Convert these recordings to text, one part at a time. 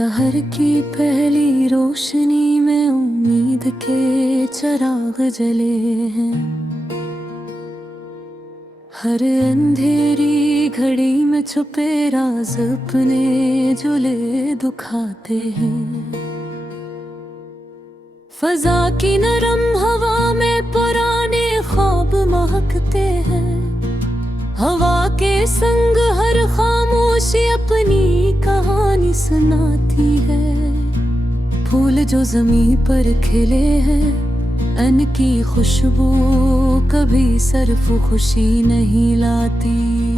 सहर की पहली रोशनी में उम्मीद के चिराग जले हैं। हर अंधेरी घड़ी में छुपे राज अपने जुले दुखाते हैं। फजा की नरम हवा में पुराने ख्वाब महकते हैं। हवा के संग हर खामोशी अपनी कहानी सुनाती है। फूल जो ज़मीं पर खिले हैं, अन्न की खुशबू कभी सिर्फ खुशी नहीं लाती।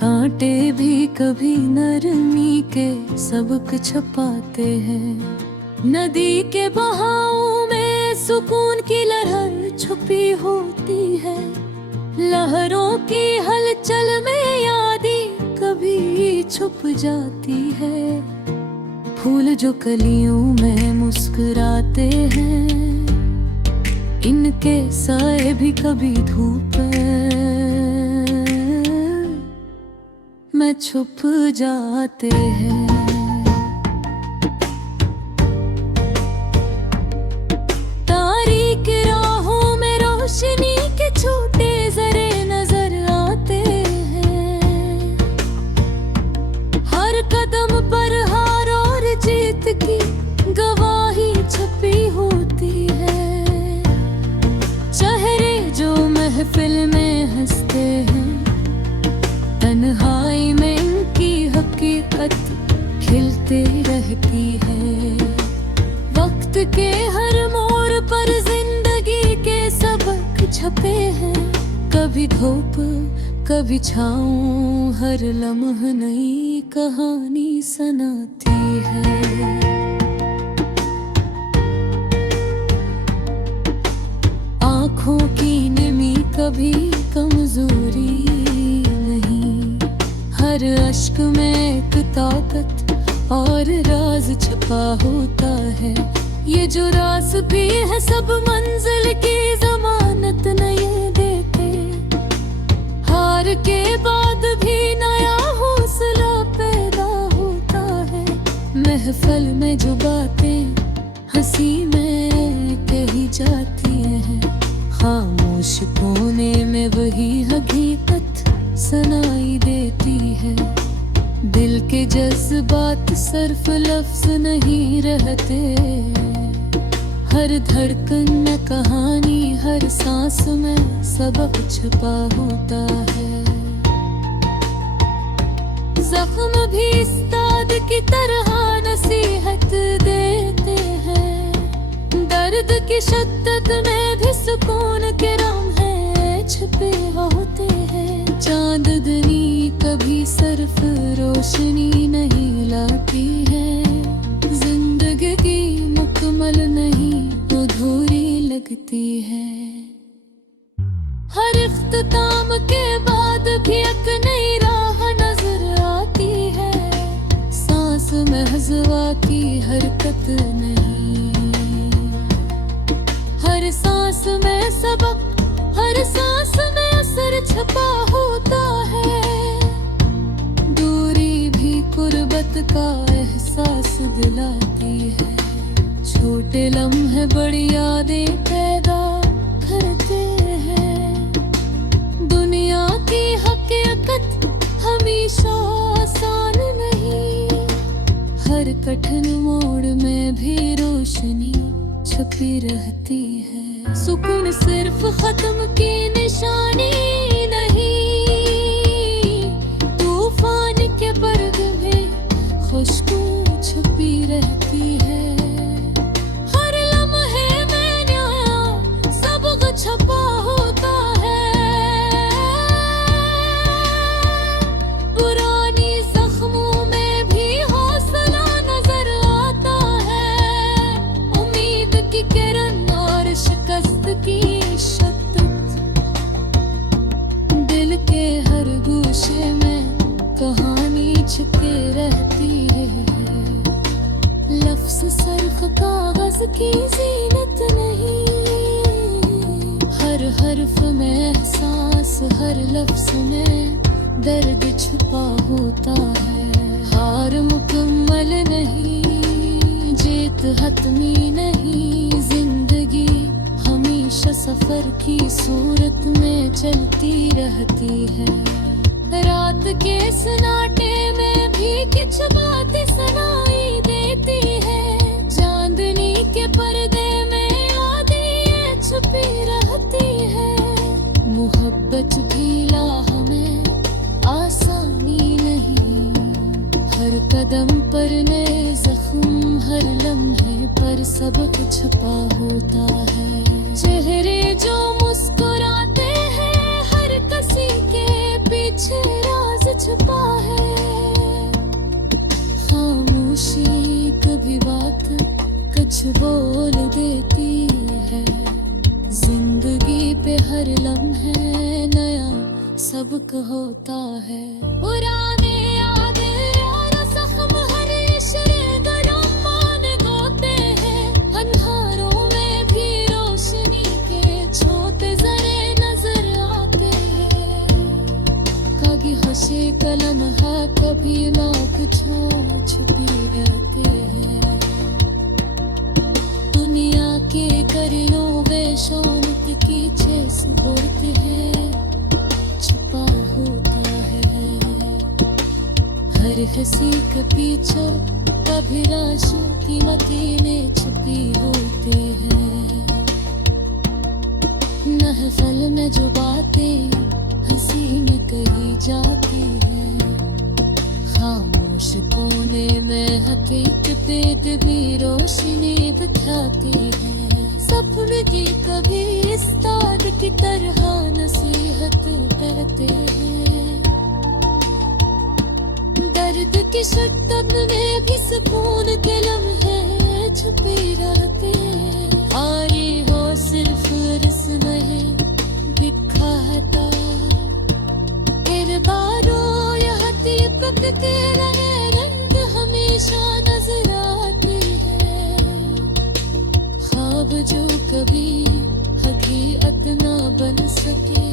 कांटे भी कभी नरमी के सबक छुपाते हैं। नदी के बहाव में सुकून की लहर छुपी होती है। लहरों की हलचल में यादें कभी छुप जाती है। फूल जो कलियों में मुस्कुराते हैं, इनके साए भी कभी धूप में छुप जाते हैं। तारीक राहों में रोशनी के छोटे जरे नजर आते हैं। हर कदम पर हार और जीत की गवाही छपी होती है। चेहरे जो महफिल में हंसते हैं, तन्हाई में इनकी हकीकत खिलते रहती है। वक्त के हर मोड़ पर जिंदगी के सबक छपे हैं। कभी धूप कभी छाँव, हर लम्हा नई कहानी सुनाती है। आँखों की नमी कभी कमजोरी नहीं। हर अश्क में एक ताकत और राज छुपा होता है। ये जो राज भी है सब मंजिल की जमानत नहीं देते। हार के बाद भी नया हौसला पैदा होता है। महफिल में जो बातें हंसी में कही जाती हैं, खामोश कोने में वही हकीकत सुनाई देती है। दिल के जज्बात सिर्फ लफ्ज नहीं रहते। हर धड़कन में कहानी, हर सांस में सबक छुपा होता है। जख्म भी उस्ताद की तरह नसीहत देते हैं। दर्द की शिद्दत में भी सुकून के लम्हे छुपे होते हैं। चांदनी कभी सिर्फ रोशनी नहीं लाती है। जिंदगी की मुकम्मल नहीं अधूरी लगती है। हर इख्तिताम के बाद भी एक नई राह नजर आती है। सांस में हज़वा की हरकत नहीं। हर सांस में सबक, हर सांस में असर छपा होता है। दूरी भी कुर्बत का एहसास दिलाती है। छोटे लम्हे बड़ी यादें पैदा करते हैं। दुनिया की हकीकत हमेशा आसान नहीं। हर कठिन मोड़ में भी रोशनी छुपी रहती है। सुकून सिर्फ खत्म की निशानी नहीं। तूफान के बर्ग में खुशबू छुपी रहती है। हर लम्हे में नया सबक छपा होता है। पुरानी जख्मों में भी हौसला नजर आता है। उम्मीद की किरण और शिकस्त की शिद्दत। दिल के हर गोशे में कहानी छिपे रहती है। लफ्ज़ सिर्फ कागज की जीनत नहीं। हर हर्फ में एहसास, हर लफ्ज़ में दर्द छुपा होता है। हार मुकम्मल नहीं, जीत हतमी नहीं, जिंदगी हमेशा सफर की सूरत में चलती रहती है। रात के सन्नाटे में भी कुछ बातें सुनाई देती है, चांदनी के पर्दे में यादें छुपी रहती है। मोहब्बत भी राह में आसानी नहीं, हर कदम पर नए जख्म, हर लम्हे पर सबक छुपा होता है। चेहरे जो मुस्कुराते हैं, हर किसी के पीछे राज छुपा है। खामोशी कभी बात कुछ बोल देती है, जिंदगी पे हर लम्हे नया सबक होता है। पुराने यादें और जख्म हर इश्क़ गरम मान होते हैं, अंधारों में भी रोशनी के छोटे जरे नजर आते हैं। कागी हंसे कलम है, कभी ना कुछ छुपी रहते हैं। दुनिया के करियों वे शौनत की चेस बोलते हैं, छुपा होता है। हर हंसी के पीछे कभी राशों की मतीने छुपी होते हैं। महफिल में जो बातें हंसी में कही जाती है, खामोश कोने में हकीकत भी रोशनी दिखाती है। सपने की कभी उस्ताद की तरह नसीहत करते हैं, दर्द की शिद्दत में भी सुकून के लम्हे छुपे रहते हैं। आरी हो सिर्फ रस्म है दिखाता, किरदारो यह हकीकत तेरा रंग हमेशा नजर आती है। ख्वाब जो कभी हकीकत ना बन सके,